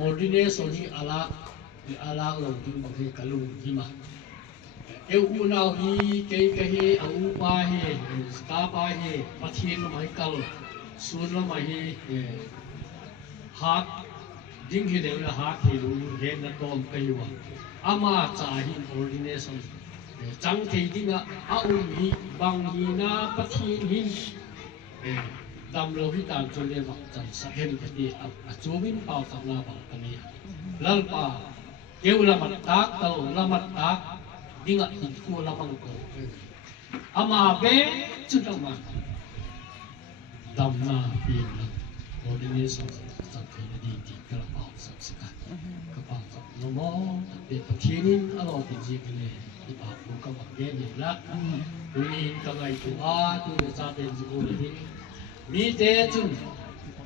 ordination ni ala lo tin bang he kalung hi ma eu u nau hi ke he au pa he sta pa he pathin mai kal sun la mai he hat ding hi le hat hi lu he na tom kai wa ama cha hi ordination chang thei dinga a u hi bang hi na pathin hin dam lo hi tan chon le wak chan sa hen ka ti a chumin pau tak na ba ka ni lal pa keu lamat tak tau lamat tak dinga hi ku lamang ko ama be chutama dam na pin na ordination chan thei na di ti ka pau sak sika ka pau tak no mo te pathinin alo ti ji ka ne ti pa ku ka ba ge ni la ni ka ngai tu a tu le cha te ji ko niมีเตจุน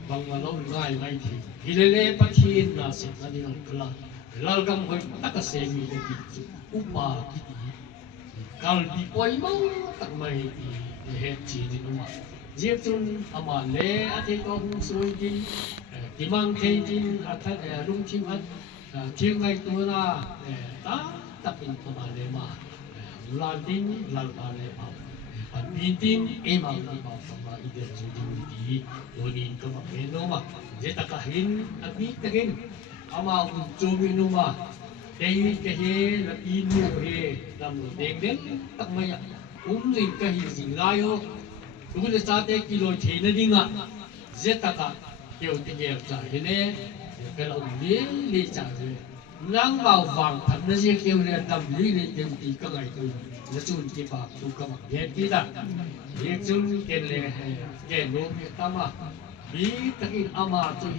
บางวันเราง่ายไม่ทีฮิเลเลปะทีนนาสินั่นนี่กลาลาลกังหอยตักเสมีเลกิจุอุปากิติกัลบิปอยมังตักไม่ทีเฮจีนินุมาเจียจุนอามาเลอาทิตย์ก็หุ่นสวยกินกิมังเทจินอาทิตย์ลุงทิมอัดเที่ยงไงตัวน่ะตาตักเป็นอามาเลมาลาดินลาบาเลมาBitin emang ibaw sama ide judi donin ka makeno ma jeta kahin abi tagin ama jomi no ma dei ke he la inu he lam deng deng tak maya rin ka hi sing layo tu le sa te kilo thina dinga jeta ka keu te ge cha hene pe la li cha je nang bao wang than na je keu le dam li le tem ti ka ngai tuจะจุนที่ปากทุกข์เย็นที่ดักเย็นจุนเกลเลยเกลโลมิตามาบีตะกินอามาจุย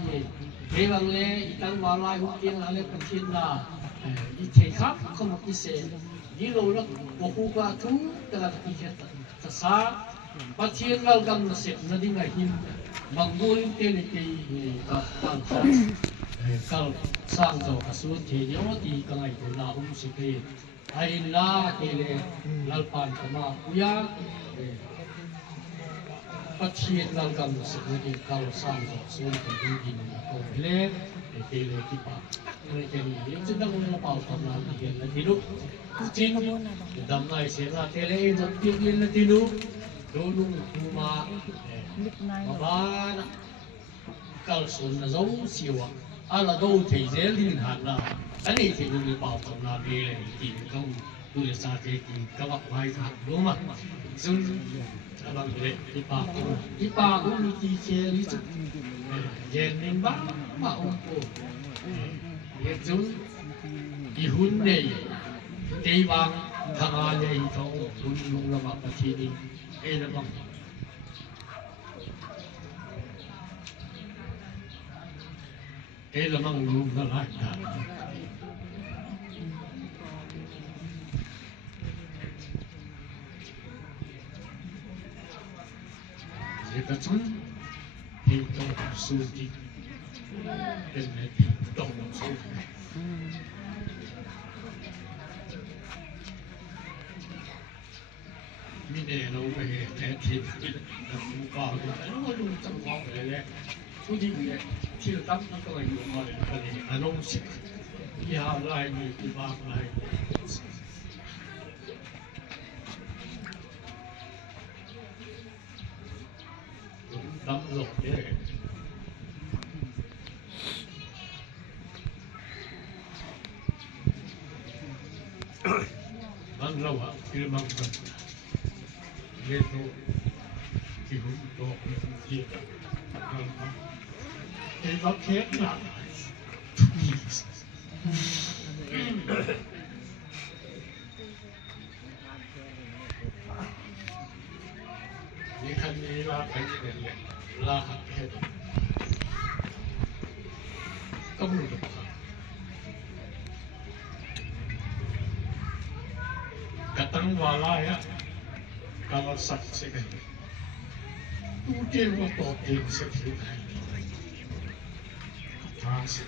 เกลังเลยอีตังวาลายหุกินอะไรกันทินดาอีเทคับเขามาพิเศษยีโลลักโมกุกาทุตะกันที่เฮ็ดตะซาปัจเจียนเรากำลังเสร็จนั่นดิ่งไงหิมบางบุญเตลิตีกับต่างชาติกัลสร้างเจ้ากระสุนเทียวตีกันไงตัวนาอุ้มสิเกai la ke le lalpan kama uya pathian lal kam se ni kal sang so ko di din ko le ke le ki pa ne ke ni chu dang la pa ko na ke la di lu chin dam nai se la te le dam ti le la di lu do lu ma ba na kal sun na zo siwa ala do thei je lin han laอันนี้ที่ดูเป่าตำนานดีเลยกินเขาดูเลยซาเจกินก็ว่าไม่ทันรู้มั้ยซึ่งบางทีที่ปากก็มีที่เชลิจุเย็นนิบ้ามาอุ้มโอเย็นจุนอีหุ่นเนี่ยตีบางทางอะไรเขาหุ่นลุงละมาปะทีนี้ละบังละมังลุงละหลายกันBeton pinto sulti delle pinto sulti mine no pe te ti da mu ka no lu chang ko le le su di le ti da tam ko ga yu ma le ka le anon si ya lai ni ti ba lai đâm rồi thế mang lâu á kia mang gần lên thôi thì cũng to kia cái nó chết làนี่คันนี้ลาไปนี่เลยลาหักแค่ก็มือตกกระตั้งวาลายะกาลสักเสกันดูเกี่ยวกับตัวเองสักทีไหนทางสิ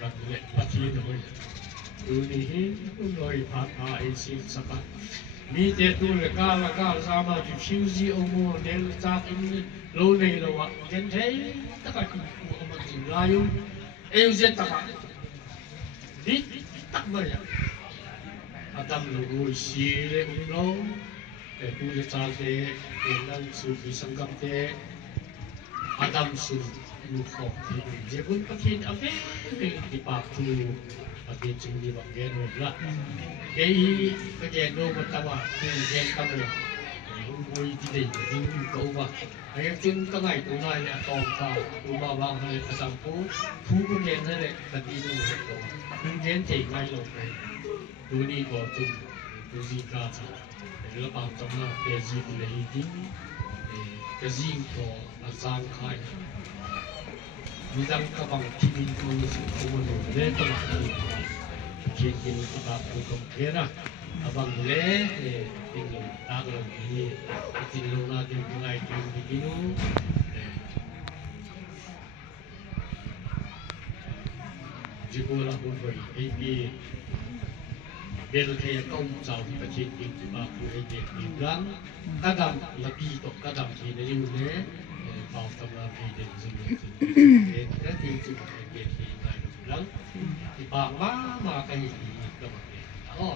รักเล็กปะทีด้วยดูนี่ลอยผ่านไอซีสัก มีแต่ตัวละกาละกาสามารถฟิวซีโอโมเนลจากอินโลเนลวะเกนเทตะกะกิกูอมันจิลายุเอวเซตะกะดิตักมายาอาดัมโลโกชีเลอุโนแต่กูจะจาเตเอนันสุฟิสังกัมเตอาดัมสุลูกของที่เจ็บุนปะทินอเฟติปากทูปะทินจึงดีบังเกนโนละเกยีปะเกนโนมัตตาวะที่เกนตัมเลยหุ่นบุยที่เดยดิ้งกูว่าไอ้จึงก็ไงตัวนายเนี่ยตอมตาตัวบ้าบ้างเลยภาษาพูผู้ก็เกนนั่นแหละปะทินโนเสกตัวคุณเกนเจ๋งไงลงไปดูนี่ก็จุนดูซีกาจ้ะแล้วบางจำนวนเดจิตเลยดิ้งกระซิงก็อาจารย์ใครมีดังกระบังที่มีตัวสุดตัวหนุ่มเล่ตลอดเลยเขียนกินกระบังตัวกำเขียนนะกระบังเล่ติงตากลงที่ติงลงนาติงไงติงกินูจีโบลาบุญไปไอ้ปีเบลเทียก้มเจ้าที่ประเทศอินที่มาคุยไอ้เด็กอีกครั้งกระดำละปีตกกระดำที่ในยูเน่เป่าตำราปีเด่นจึงเห็นและที่จึงเป็นเด็กที่ในหลังที่ปากมาใครดีก็มาอ๋อ